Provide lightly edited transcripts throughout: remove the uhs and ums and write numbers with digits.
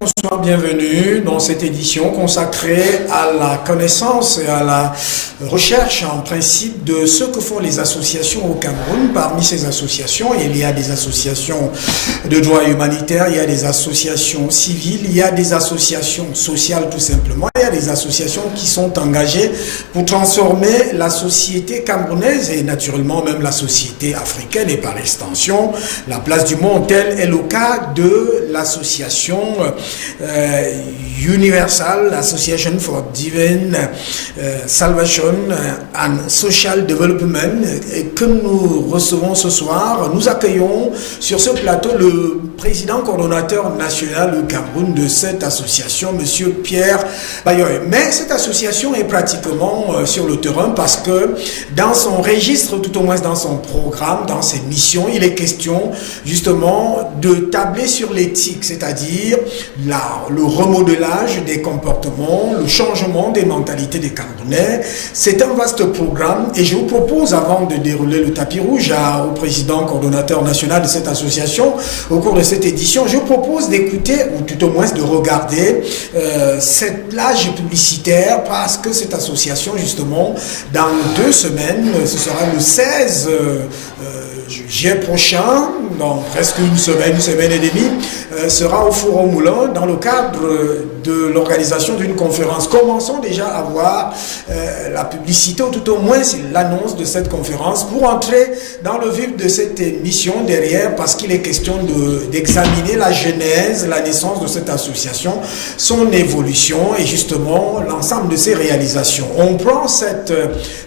bonsoir, bienvenue dans cette édition consacrée à la connaissance et à la recherche en principe de ce que font les associations au Cameroun. Parmi ces associations, il y a des associations de droit humanitaire, il y a des associations civiles, il y a des associations sociales tout simplement, il y a des associations qui sont engagées pour transformer la société camerounaise et naturellement même la société africaine et par extension la place du monde. Tel est le cas de l'association Universal Association for Divine Salvation and Social Development que nous recevons ce soir. Nous accueillons sur ce plateau le président coordonnateur national du Cameroun de cette association, M. Pierre Bayoy. Mais cette association est pratiquement sur le terrain parce que dans son registre, tout au moins dans son programme, dans ses missions, il est question justement de tabler sur l'éthique, c'est-à-dire le remodelage des comportements, le changement des mentalités des Camerounais. C'est un vaste programme et je vous propose, avant de dérouler le tapis rouge au président coordonnateur national de cette association, au cours de cette édition, je vous propose d'écouter, ou tout au moins de regarder cette plage publicitaire parce que cette association, justement, dans 2 semaines, ce sera le 16 juillet prochain, dans presque une semaine et demie, sera au Four au Moulin dans le cadre de l'organisation d'une conférence. Commençons déjà à voir la publicité, ou tout au moins l'annonce de cette conférence pour entrer dans le vif de cette émission derrière, parce qu'il est question d'examiner la genèse, la naissance de cette association, son évolution et justement l'ensemble de ses réalisations. On prend cette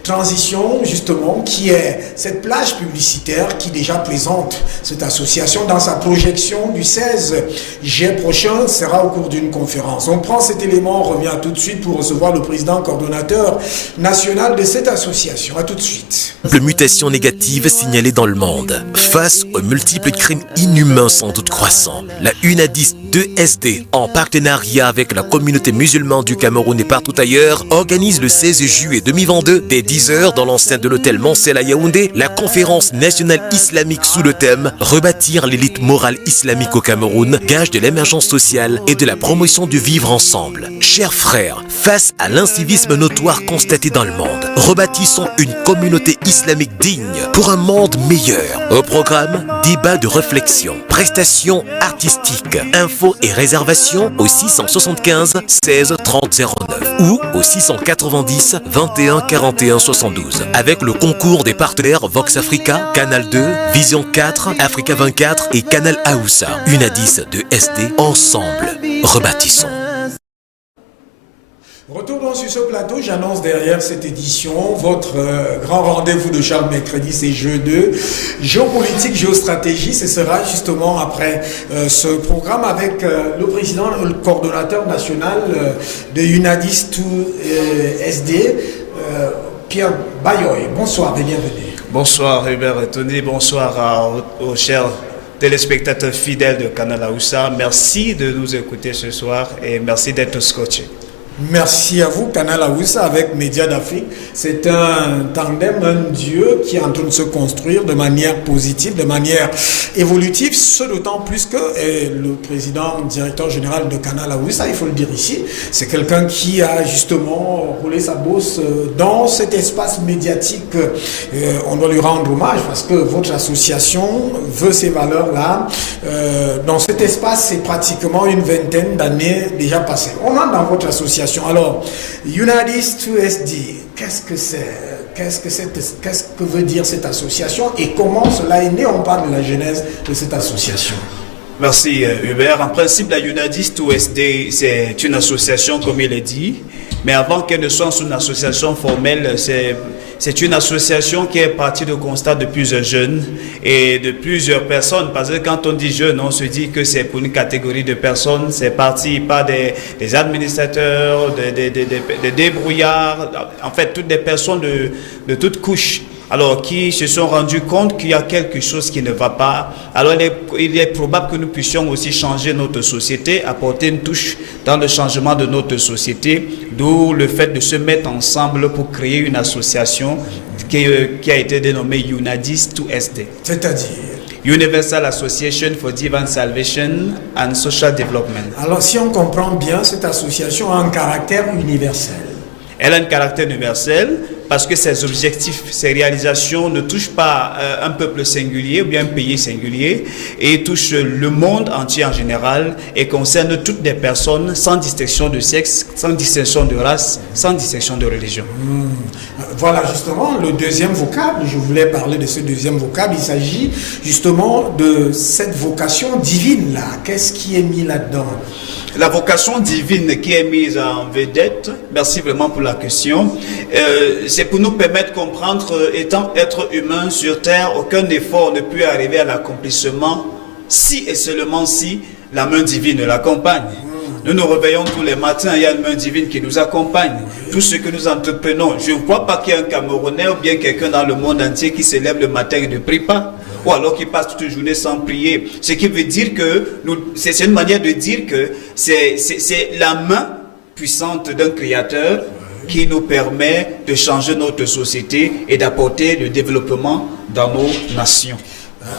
transition justement qui est cette plage publicitaire qui déjà présente cette association dans sa projection du 16 juillet prochain, sera au cours d'une conférence. On prend cet élément, on revient tout de suite pour recevoir le président coordonnateur national de cette association. À tout de suite. De mutations négatives signalées dans le monde. Face aux multiples crimes inhumains sans doute croissants, la UNADIS 2SD, en partenariat avec la communauté musulmane du Cameroun et partout ailleurs, organise le 16 juillet 2022, dès 10h dans l'enceinte de l'hôtel Mansell à Yaoundé, la conférence nationale islamique sous le thème « Rebâtir l'élite morale islamique au Cameroun, gage de l'émergence sociale et de la promotion du vivre ensemble ». Chers frères, face à l'incivisme notoire constaté dans le monde, rebâtissons une communauté islamique digne pour un monde meilleur. Au programme, débat de réflexion, prestations artistiques, infos et réservations au 675 16 30 09 ou au 690 21 41 72 avec le concours des partenaires Vox Africa, Canal 2, Vision 4, Africa 24 et Canal Aoussa. UNADIS 2SD, ensemble, rebâtissons. Retour donc sur ce plateau, j'annonce derrière cette édition votre grand rendez-vous de chaque mercredi, c'est jeu de géopolitique, géostratégie. Ce sera justement après ce programme avec le président, le coordonnateur national de UNADIS 2SD, Pierre Bayoy. Bonsoir et bienvenue. Bonsoir Hubert et Tony, bonsoir aux chers téléspectateurs fidèles de Canal Aoussa. Merci de nous écouter ce soir et merci d'être scotché. Merci à vous, Canal Aoussa avec Média d'Afrique. C'est un tandem, un dieu qui est en train de se construire de manière positive, de manière évolutive, ce d'autant plus que le président, directeur général de Canal Aoussa, il faut le dire ici, c'est quelqu'un qui a justement roulé sa bosse dans cet espace médiatique. On doit lui rendre hommage parce que votre association veut ces valeurs-là. Dans cet espace, c'est pratiquement une vingtaine d'années déjà passées. On entre dans votre association. Alors, UNADIS 2SD, qu'est-ce que c'est? Qu'est-ce que veut dire cette association et comment cela est né? On parle de la genèse de cette association. Merci Hubert. En principe, la UNADIS 2SD, c'est une association comme il est dit, mais avant qu'elle ne soit une association formelle, c'est une association qui est partie de constat de plusieurs jeunes et de plusieurs personnes. Parce que quand on dit jeunes, on se dit que c'est pour une catégorie de personnes. C'est parti par des administrateurs, des débrouillards, en fait, toutes des personnes de toutes couches. Alors, qui se sont rendus compte qu'il y a quelque chose qui ne va pas. Alors, il est probable que nous puissions aussi changer notre société, apporter une touche dans le changement de notre société, d'où le fait de se mettre ensemble pour créer une association qui a été dénommée UNADIS 2SD. C'est-à-dire Universal Association for Divine Salvation and Social Development. Alors, si on comprend bien, cette association a un caractère universel. Elle a un caractère universel parce que ses objectifs, ses réalisations ne touchent pas un peuple singulier ou bien un pays singulier et touchent le monde entier en général et concernent toutes les personnes sans distinction de sexe, sans distinction de race, sans distinction de religion. Voilà justement le deuxième vocable. Je voulais parler de ce deuxième vocable. Il s'agit justement de cette vocation divine là. Qu'est-ce qui est mis là-dedans? La vocation divine qui est mise en vedette, merci vraiment pour la question, c'est pour nous permettre de comprendre, étant être humain sur terre, aucun effort ne peut arriver à l'accomplissement si et seulement si la main divine l'accompagne. Nous nous réveillons tous les matins, il y a une main divine qui nous accompagne. Tout ce que nous entreprenons, je ne crois pas qu'il y ait un Camerounais ou bien quelqu'un dans le monde entier qui se lève le matin et ne prie pas. Ou alors qui passe toute une journée sans prier. Ce qui veut dire que, c'est une manière de dire que c'est la main puissante d'un créateur qui nous permet de changer notre société et d'apporter le développement dans nos nations.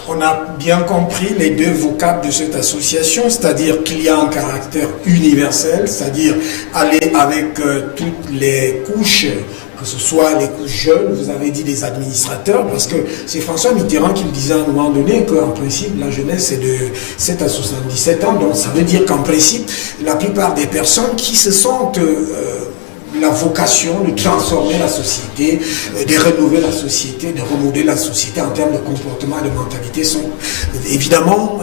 On a bien compris les deux vocables de cette association, c'est-à-dire qu'il y a un caractère universel, c'est-à-dire aller avec toutes les couches, que ce soit les couches jeunes, vous avez dit des administrateurs, parce que c'est François Mitterrand qui le disait à un moment donné qu'en principe la jeunesse est de 7 à 77 ans, donc ça veut dire qu'en principe la plupart des personnes qui se sentent la vocation de transformer la société, de rénover la société, de remodeler la société en termes de comportement et de mentalité sont évidemment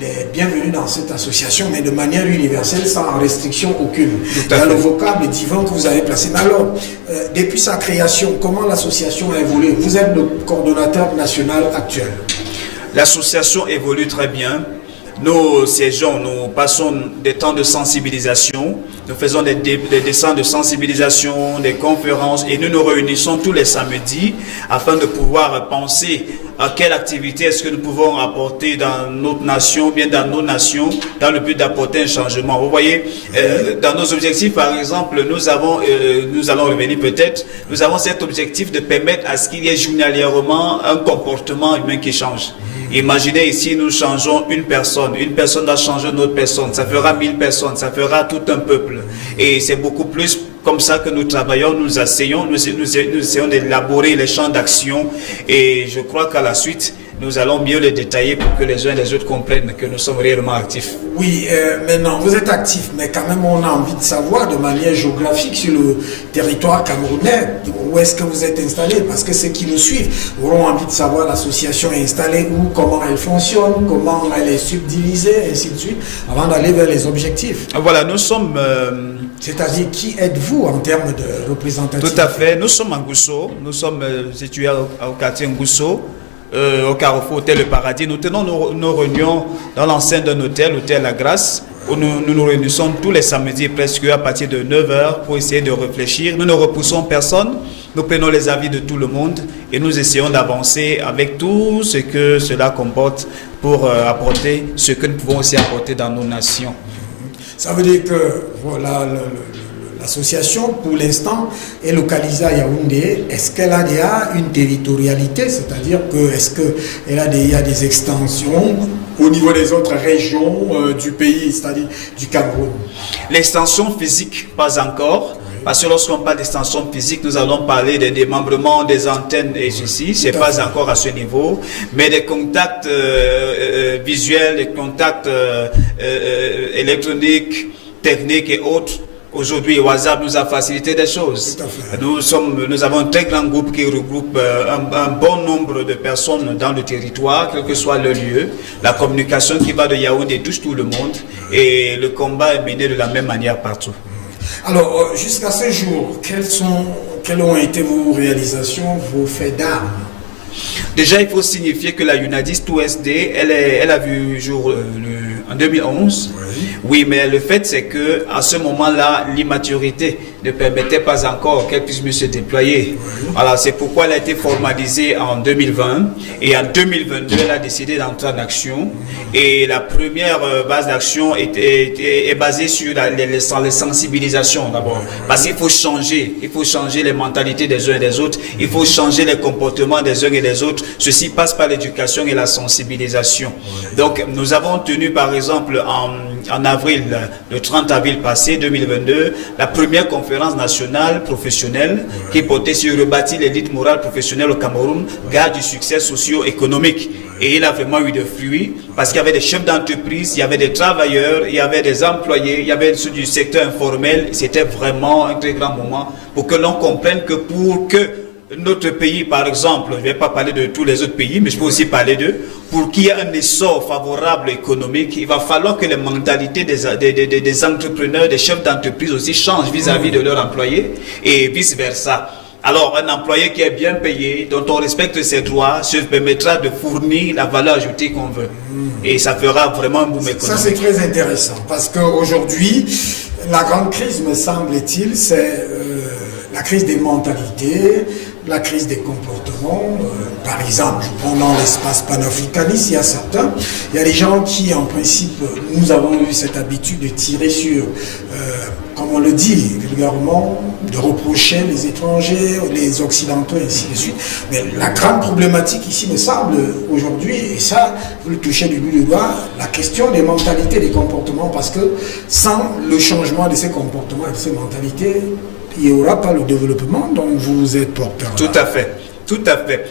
les bienvenus dans cette association, mais de manière universelle, sans restriction aucune. Dans le vocable divin que vous avez placé. Mais alors, depuis sa création, comment l'association a évolué? Vous êtes le coordonnateur national actuel. L'association évolue très bien. Nous siégeons, nous passons des temps de sensibilisation, nous faisons des dessins de sensibilisation, des conférences et nous nous réunissons tous les samedis afin de pouvoir penser à quelle activité est-ce que nous pouvons apporter dans notre nation, bien dans nos nations, dans le but d'apporter un changement. Vous voyez, dans nos objectifs, par exemple, nous allons revenir peut-être, nous avons cet objectif de permettre à ce qu'il y ait journalièrement un comportement humain qui change. Imaginez ici, nous changeons une personne doit changer une autre personne, ça fera 1000 personnes, ça fera tout un peuple. Et c'est beaucoup plus comme ça que nous travaillons, nous essayons d'élaborer les champs d'action et je crois qu'à la suite, nous allons mieux les détailler pour que les uns et les autres comprennent que nous sommes réellement actifs. Oui, maintenant, vous êtes actifs, mais quand même, on a envie de savoir de manière géographique sur le territoire camerounais, où est-ce que vous êtes installés? Parce que ceux qui nous suivent auront envie de savoir l'association est installée où, comment elle fonctionne, comment elle est subdivisée, ainsi de suite, avant d'aller vers les objectifs. Voilà, nous sommes... C'est-à-dire, qui êtes-vous en termes de représentation? Tout à fait, nous sommes en Gousso, nous sommes situés au quartier Ngousso. Au Carrefour Hôtel Le Paradis. Nous tenons nos réunions dans l'enceinte d'un hôtel, Hôtel La Grâce, où nous nous réunissons tous les samedis presque à partir de 9h pour essayer de réfléchir. Nous ne repoussons personne, nous prenons les avis de tout le monde et nous essayons d'avancer avec tout ce que cela comporte pour apporter ce que nous pouvons aussi apporter dans nos nations. Ça veut dire que voilà, l'association, pour l'instant, est localisée à Yaoundé. Est-ce qu'elle a déjà une territorialité? C'est-à-dire que est-ce qu'elle a déjà des extensions au niveau des autres régions du pays, c'est-à-dire du Cameroun? L'extension physique, pas encore. Parce que lorsqu'on parle d'extension physique, nous allons parler des démembrements, des antennes et ceci. Ce n'est pas encore à ce niveau. Mais des contacts visuels, des contacts électroniques, techniques et autres, aujourd'hui, WhatsApp nous a facilité des choses. Nous avons un très grand groupe qui regroupe un bon nombre de personnes dans le territoire, quel que soit le lieu. La communication qui va de Yaoundé touche tout le monde et le combat est mené de la même manière partout. Alors, jusqu'à ce jour, quelles ont été vos réalisations, vos faits d'armes? Déjà, il faut signifier que la UNADIS 2SD, elle a vu jour En 2011. Oui, mais le fait c'est que à ce moment-là, l'immaturité ne permettait pas encore qu'elle puisse mieux se déployer. Voilà, c'est pourquoi elle a été formalisée en 2020 et en 2022, elle a décidé d'entrer en action. Et la première base d'action est basée sur les sensibilisations d'abord. Parce qu'il faut changer les mentalités des uns et des autres, il faut changer les comportements des uns et des autres. Ceci passe par l'éducation et la sensibilisation. Donc, nous avons tenu par exemple en avril, le 30 avril passé, 2022, la première conférence nationale professionnelle qui portait sur rebâtir l'élite morale professionnelle au Cameroun, garde du succès socio-économique. Et il a vraiment eu des fruits parce qu'il y avait des chefs d'entreprise, il y avait des travailleurs, il y avait des employés, il y avait ceux du secteur informel. C'était vraiment un très grand moment pour que l'on comprenne que pour que notre pays, par exemple, je ne vais pas parler de tous les autres pays, mais je peux aussi parler d'eux, pour qu'il y ait un essor favorable économique, il va falloir que les mentalités des entrepreneurs, des chefs d'entreprise aussi changent vis-à-vis de leurs employés et vice-versa. Alors, un employé qui est bien payé, dont on respecte ses droits, se permettra de fournir la valeur ajoutée qu'on veut. Et ça fera vraiment un boom économique. Ça, c'est très intéressant, parce qu'aujourd'hui, la grande crise, me semble-t-il, c'est la crise des mentalités, la crise des comportements. Par exemple, je prends dans l'espace panafricaniste, il y a des gens qui, en principe, nous avons eu cette habitude de tirer sur, comme on le dit vulgairement, de reprocher les étrangers, les occidentaux, et ainsi de suite. Mais la grande problématique ici me semble aujourd'hui, et ça, vous le touchez du bout du doigt, la question des mentalités, des comportements, parce que sans le changement de ces comportements et de ces mentalités, il n'y aura pas le développement dont vous êtes porteur. Tout à fait, tout à fait.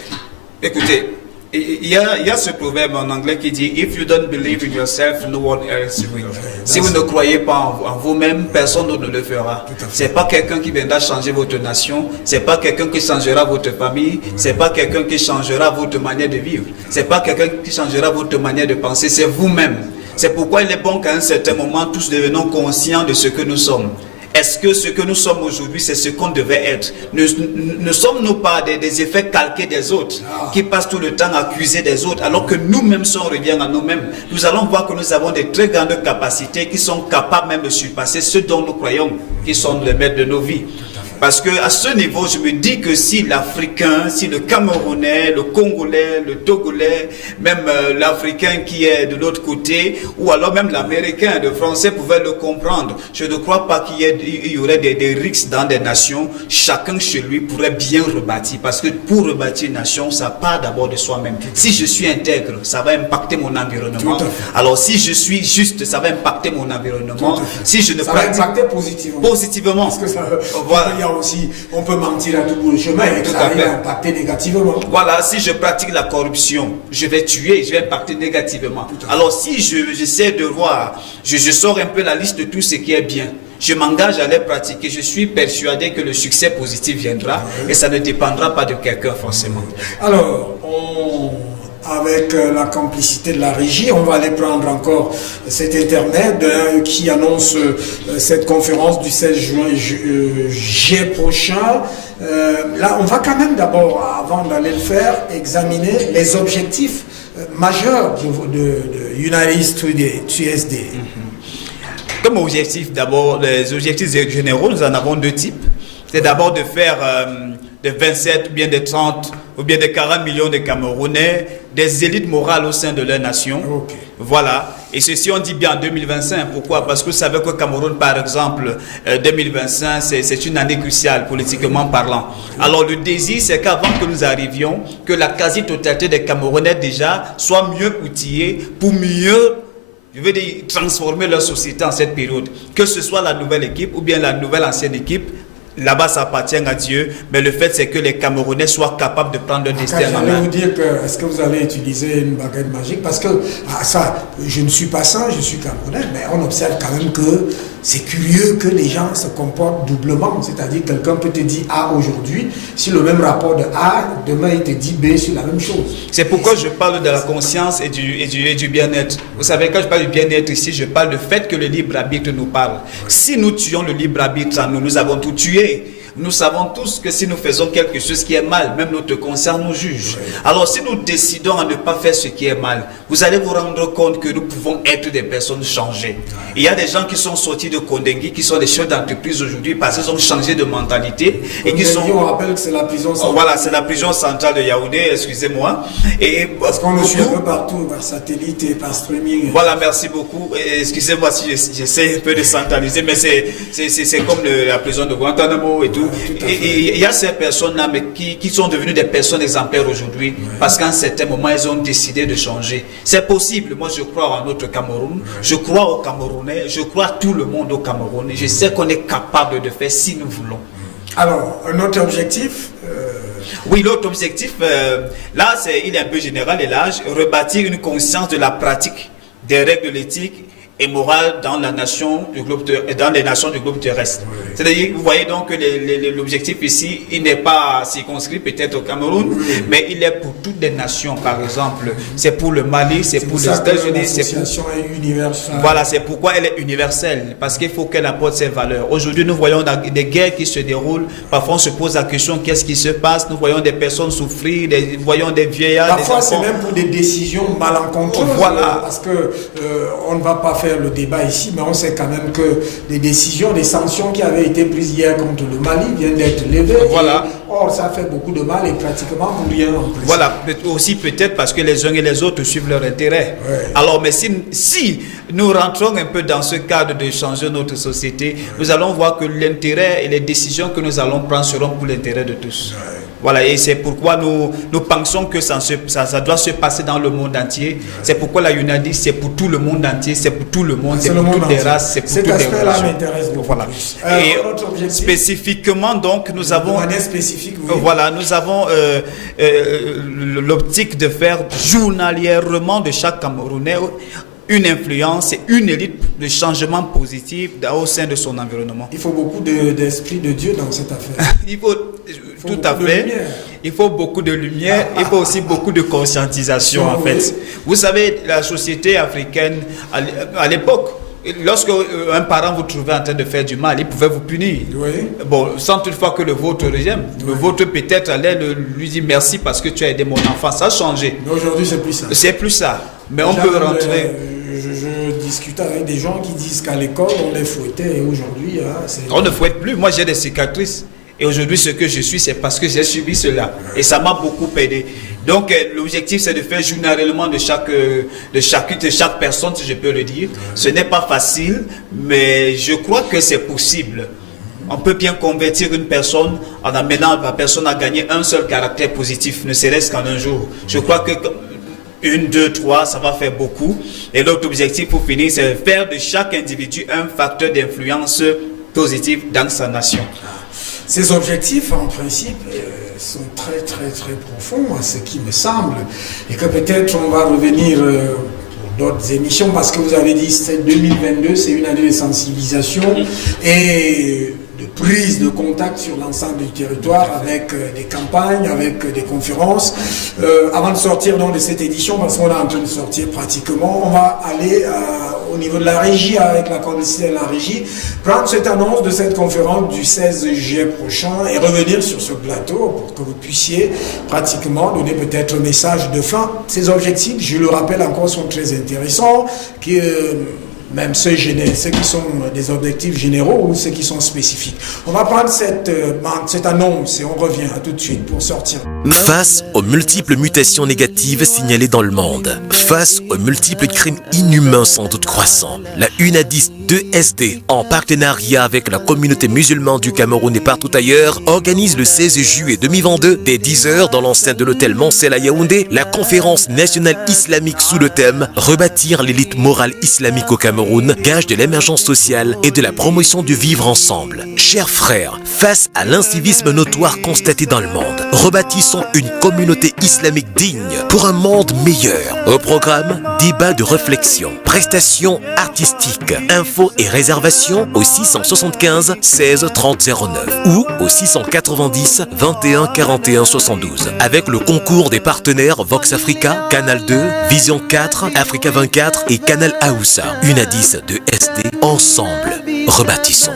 Écoutez, il y a ce proverbe en anglais qui dit « If you don't believe in yourself, no one else will ». Si vous ne croyez pas en vous-même, personne d'autre ne le fera. Ce n'est pas quelqu'un qui viendra changer votre nation, ce n'est pas quelqu'un qui changera votre famille, ce n'est pas quelqu'un qui changera votre manière de vivre, ce n'est pas quelqu'un qui changera votre manière de penser, c'est vous-même. C'est pourquoi il est bon qu'à un certain moment, tous devenons conscients de ce que nous sommes. Est-ce que ce que nous sommes aujourd'hui, c'est ce qu'on devait être? Ne sommes-nous pas des effets calqués des autres, qui passent tout le temps à accuser des autres, alors que nous-mêmes, si on revient à nous-mêmes, nous allons voir que nous avons des très grandes capacités qui sont capables même de surpasser ceux dont nous croyons, qui sont les maîtres de nos vies. Parce que à ce niveau, je me dis que si l'Africain, si le Camerounais, le Congolais, le Togolais, même l'Africain qui est de l'autre côté, ou alors même l'Américain, le Français pouvaient le comprendre, je ne crois pas qu'il y aurait des risques dans des nations. Chacun chez lui pourrait bien rebâtir. Parce que pour rebâtir une nation, ça part d'abord de soi-même. Si je suis intègre, ça va impacter mon environnement. Alors si je suis juste, ça va impacter mon environnement. Si je ne ça va impacter positivement. Positivement. Parce que ça, voilà. Aussi, on peut mentir à tout bout de chemin et ça va impacter négativement. Voilà, si je pratique la corruption, je vais tuer, je vais impacter négativement. Alors si j'essaie de voir, je sors un peu la liste de tout ce qui est bien, je m'engage à les pratiquer, je suis persuadé que le succès positif viendra et ça ne dépendra pas de quelqu'un forcément. Alors, avec la complicité de la régie, on va aller prendre encore cet internet qui annonce cette conférence du 16 juin prochain. Là, on va quand même d'abord, avant d'aller le faire, examiner les objectifs majeurs de United to SD. Comme objectif, d'abord, les objectifs généraux, nous en avons deux types. C'est d'abord de faire de 27 ou bien de 30 ou bien de 40 millions de Camerounais des élites morales au sein de leur nation. Okay. Voilà. Et ceci, on dit bien en 2025. Pourquoi? Parce que vous savez que Cameroun, par exemple, 2025, c'est une année cruciale, politiquement parlant. Alors, le désir, c'est qu'avant que nous arrivions, que la quasi-totalité des Camerounais déjà soient mieux outillés pour mieux, je veux dire, transformer leur société en cette période. Que ce soit la nouvelle équipe ou bien la nouvelle ancienne équipe, là-bas, ça appartient à Dieu, mais le fait, c'est que les Camerounais soient capables de prendre leur destin en main. Je vais vous dire que, est-ce que vous allez utiliser une baguette magique? Parce que, ça, je ne suis pas saint, je suis Camerounais, mais on observe quand même que c'est curieux que les gens se comportent doublement. C'est-à-dire, quelqu'un peut te dire A aujourd'hui, sur le même rapport de A, demain il te dit B sur la même chose. C'est pourquoi je parle de la conscience et du bien-être. Vous savez, quand je parle du bien-être ici, je parle du fait que le libre arbitre nous parle. Si nous tuons le libre arbitre en nous, nous avons tout tué. nous savons tous que si nous faisons quelque chose qui est mal, même notre conscience nous juge. Alors si nous décidons à ne pas faire ce qui est mal, vous allez vous rendre compte que nous pouvons être des personnes changées. Il y a des gens qui sont sortis de Kondengui, qui sont des chefs d'entreprise aujourd'hui parce qu'ils ont changé de mentalité. Et qui sont... On rappelle que c'est la prison centrale. Voilà, c'est la prison centrale de Yaoundé, excusez-moi. Parce qu'on le suit un peu partout, par satellite et par streaming. Voilà, merci beaucoup. Excusez-moi si j'essaie un peu de centraliser, mais c'est comme la prison de Guantanamo et tout. Et il y a ces personnes-là qui sont devenues des personnes exemplaires aujourd'hui parce qu'à un certain moment, elles ont décidé de changer. C'est possible. Moi, je crois en notre Cameroun. Je crois aux Camerounais. Je crois tout le monde au Cameroun. Et je sais qu'on est capable de faire si nous voulons. Alors, notre objectif Oui, l'autre objectif, là, il est un peu général et large, rebâtir une conscience de la pratique des règles de l'éthique et morale dans la nation du globe dans les nations du globe terrestre. Oui. C'est-à-dire, vous voyez donc que l'objectif ici, il n'est pas circonscrit peut-être au Cameroun, mais il est pour toutes les nations, par exemple. C'est pour le Mali, c'est pour les États-Unis, c'est pour... est universelle. Voilà, c'est pourquoi elle est universelle, parce qu'il faut qu'elle apporte ses valeurs. Aujourd'hui, nous voyons des guerres qui se déroulent. Parfois, on se pose la question, qu'est-ce qui se passe? Nous voyons des personnes souffrir, nous voyons des vieillards. Parfois, c'est même pour des décisions malencontreuses. Voilà. Parce que on ne va pas faire le débat ici, mais on sait quand même que des décisions, des sanctions qui avaient été prises hier contre le Mali viennent d'être levées. Voilà. Or, ça fait beaucoup de mal et pratiquement pour rien en plus. Voilà, aussi peut-être parce que les uns et les autres suivent leur intérêt. Ouais. Alors, mais si nous rentrons un peu dans ce cadre de changer notre société, nous allons voir que l'intérêt et les décisions que nous allons prendre seront pour l'intérêt de tous. Ouais. Voilà, et c'est pourquoi nous pensons que ça doit se passer dans le monde entier. Ouais. C'est pourquoi la UNADIS, c'est pour tout le monde entier, c'est pour tout le monde, c'est pour toutes les races, c'est pour toutes les religions. M'intéresse beaucoup. Voilà. Et spécifiquement, donc, nous avons... De manière spécifique, oui. Voilà, nous avons l'optique de faire journalièrement de chaque Camerounais une influence et une élite de changement positif au sein de son environnement. Il faut beaucoup d'esprit de Dieu dans cette affaire. Il faut tout à fait. Il faut beaucoup de lumière. Il faut aussi beaucoup de conscientisation, en fait. Vous savez, la société africaine, à l'époque, lorsque un parent vous trouvait en train de faire du mal, il pouvait vous punir. Oui. Bon, sans toutefois que le vôtre revienne. Le vôtre peut-être allait lui dire merci parce que tu as aidé mon enfant. Ça a changé. Mais aujourd'hui, c'est plus ça. C'est plus ça. Mais on peut rentrer... Je discute avec des gens qui disent qu'à l'école, on les fouettait et aujourd'hui... on ne fouette plus. Moi, j'ai des cicatrices. Et aujourd'hui, ce que je suis, c'est parce que j'ai subi cela. Et ça m'a beaucoup aidé. Donc, l'objectif, c'est de faire journalièrement de chaque personne, si je peux le dire. Ce n'est pas facile, mais je crois que c'est possible. On peut bien convertir une personne en amenant la personne à gagner un seul caractère positif, ne serait-ce qu'en un jour. Je crois que 1, 2, 3, ça va faire beaucoup. Et l'autre objectif pour finir, c'est de faire de chaque individu un facteur d'influence positive dans sa nation. Ces objectifs, en principe, sont très, très, très profonds, à ce qui me semble. Et que peut-être on va revenir pour d'autres émissions, parce que vous avez dit que 2022, c'est une année de sensibilisation et de prise de contact sur l'ensemble du territoire avec des campagnes, avec des conférences. Avant de sortir donc de cette édition, parce qu'on est en train de sortir pratiquement, on va aller au niveau de la régie, avec la complicité de la régie, prendre cette annonce de cette conférence du 16 juillet prochain et revenir sur ce plateau pour que vous puissiez pratiquement donner peut-être un message de fin. Ces objectifs, je le rappelle encore, sont très intéressants, même ceux qui sont des objectifs généraux ou ceux qui sont spécifiques. On va prendre cette annonce et on revient tout de suite pour sortir. Face aux multiples mutations négatives signalées dans le monde, face aux multiples crimes inhumains sans doute croissants, la UNADIS 2SD, en partenariat avec la communauté musulmane du Cameroun et partout ailleurs, organise le 16 juillet 2022, dès 10h dans l'enceinte de l'hôtel Moncel à Yaoundé, la conférence nationale islamique sous le thème « Rebâtir l'élite morale islamique au Cameroun, gage de l'émergence sociale et de la promotion du vivre ensemble ». Chers frères, face à l'incivisme notoire constaté dans le monde, rebâtissons une communauté islamique digne pour un monde meilleur. Au programme, débat de réflexion, prestations artistiques, infos et réservations au 675 16 30 09 ou au 690 21 41 72 avec le concours des partenaires Vox Africa, Canal 2, Vision 4, Africa 24 et Canal Aoussa. UNADIS 2SD, ensemble, rebâtissons.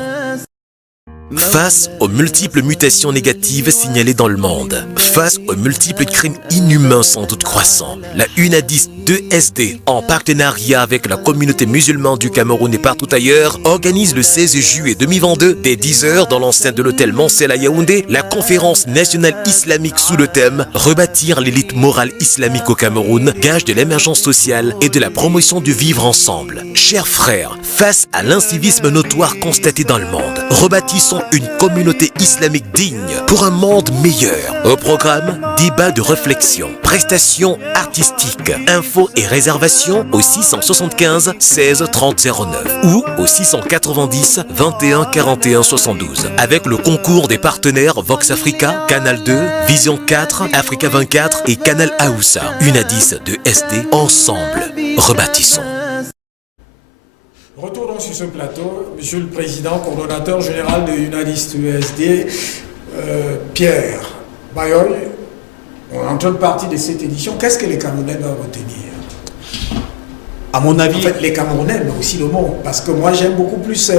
Face aux multiples mutations négatives signalées dans le monde, face aux multiples crimes inhumains sans doute croissants, la UNADIS 2SD, en partenariat avec la communauté musulmane du Cameroun et partout ailleurs, organise le 16 juillet 2022, dès 10h dans l'enceinte de l'hôtel Mancel à Yaoundé, la conférence nationale islamique sous le thème « Rebâtir l'élite morale islamique au Cameroun, gage de l'émergence sociale et de la promotion du vivre ensemble ». Chers frères, face à l'incivisme notoire constaté dans le monde, rebâtissons une communauté islamique digne pour un monde meilleur. Au programme, débat de réflexion, prestations artistiques, infos et réservations au 675 16 30 09 ou au 690 21 41 72 avec le concours des partenaires Vox Africa, Canal 2, Vision 4, Africa 24 et Canal Aoussa. UNADIS 2SD, ensemble, rebâtissons. Retournons sur ce plateau, Monsieur le Président, coordonnateur général de UNADIS 2SD, Pierre Bayoy. On est en train de partir de cette édition. Qu'est-ce que les Camerounais doivent retenir? À mon avis... En fait, les Camerounais, mais aussi le monde. Parce que moi, j'aime beaucoup plus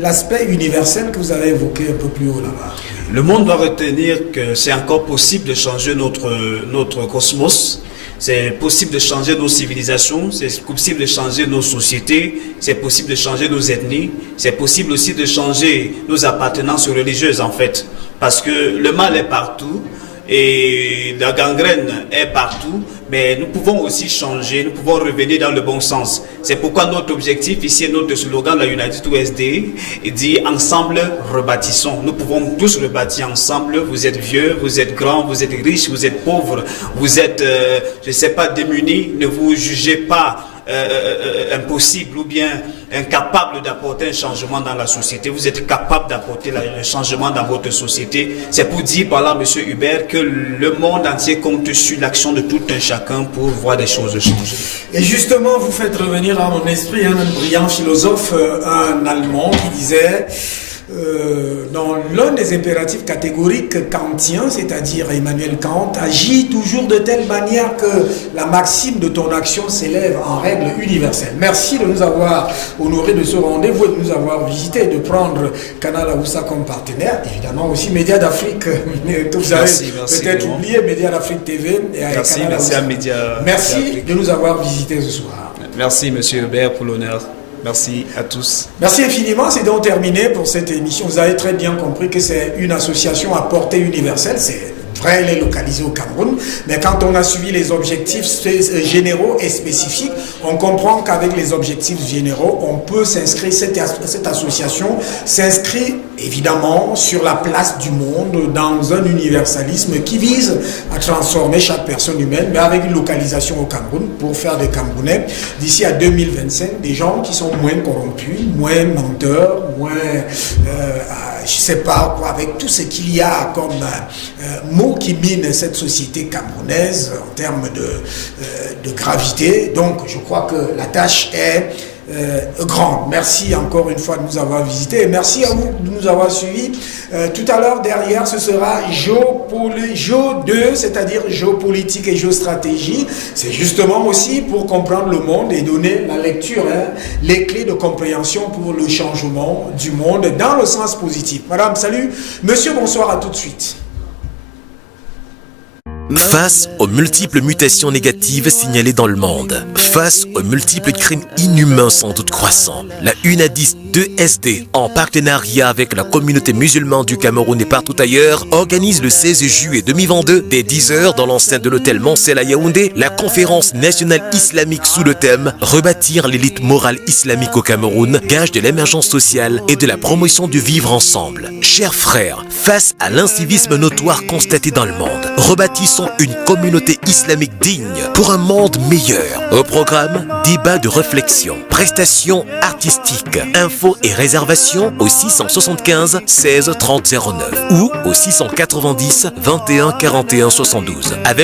l'aspect universel que vous avez évoqué un peu plus haut là-bas. Le monde doit retenir que c'est encore possible de changer notre cosmos. C'est possible de changer nos civilisations, c'est possible de changer nos sociétés, c'est possible de changer nos ethnies, c'est possible aussi de changer nos appartenances religieuses en fait. Parce que le mal est partout et la gangrène est partout, mais nous pouvons aussi changer, nous pouvons revenir dans le bon sens. C'est pourquoi notre objectif ici, notre slogan de la UNADIS 2SD dit « Ensemble, rebâtissons ». Nous pouvons tous rebâtir ensemble. Vous êtes vieux, vous êtes grands, vous êtes riches, vous êtes pauvres, vous êtes, je ne sais pas, démunis. Ne vous jugez pas impossible ou bien incapable d'apporter un changement dans la société. Vous êtes capable d'apporter le changement dans votre société. C'est pour dire par là, Monsieur Hubert, que le monde entier compte sur l'action de tout un chacun pour voir des choses changer. Et justement, vous faites revenir à mon esprit un brillant philosophe, un Allemand qui disait... dans l'un des impératifs catégoriques kantiens, c'est-à-dire Emmanuel Kant, agit toujours de telle manière que la maxime de ton action s'élève en règle universelle. Merci de nous avoir honorés de ce rendez-vous et de nous avoir visité, de prendre Canal Aoussa comme partenaire, évidemment aussi Média d'Afrique, que vous avez peut-être oublié, Média d'Afrique TV et merci, Canal merci Aoussa. à Média. Merci de nous avoir visités ce soir. Merci Monsieur Hubert pour l'honneur. Merci à tous. Merci infiniment, c'est donc terminé pour cette émission. Vous avez très bien compris que c'est une association à portée universelle. C'est vrai, elle est localisée au Cameroun, mais quand on a suivi les objectifs généraux et spécifiques, on comprend qu'avec les objectifs généraux, on peut s'inscrire, cette association s'inscrit évidemment sur la place du monde dans un universalisme qui vise à transformer chaque personne humaine, mais avec une localisation au Cameroun pour faire des Camerounais d'ici à 2025 des gens qui sont moins corrompus, moins menteurs, moins je sais pas quoi, avec tout ce qu'il y a comme mots qui minent cette société camerounaise en termes de gravité. Donc je crois que la tâche est grande. Merci encore une fois de nous avoir visités et merci à vous de nous avoir suivis. Tout à l'heure derrière ce sera Jo 2, c'est-à-dire géopolitique et géostratégie. C'est justement aussi pour comprendre le monde et donner la lecture, les clés de compréhension pour le changement du monde dans le sens positif. Madame, salut. Monsieur, bonsoir, à tout de suite. Face aux multiples mutations négatives signalées dans le monde, face aux multiples crimes inhumains sans doute croissants, la UNADIS 2SD, en partenariat avec la communauté musulmane du Cameroun et partout ailleurs, organise le 16 juillet 2022, dès 10h dans l'enceinte de l'hôtel Mancel à Yaoundé, la conférence nationale islamique sous le thème « Rebâtir l'élite morale islamique au Cameroun, gage de l'émergence sociale et de la promotion du vivre ensemble ». Chers frères, face à l'incivisme notoire constaté dans le monde, rebâtissons une communauté islamique digne pour un monde meilleur. Au programme, débat de réflexion, prestations artistiques, infos et réservations au 675 16 30 09 ou au 690 21 41 72 avec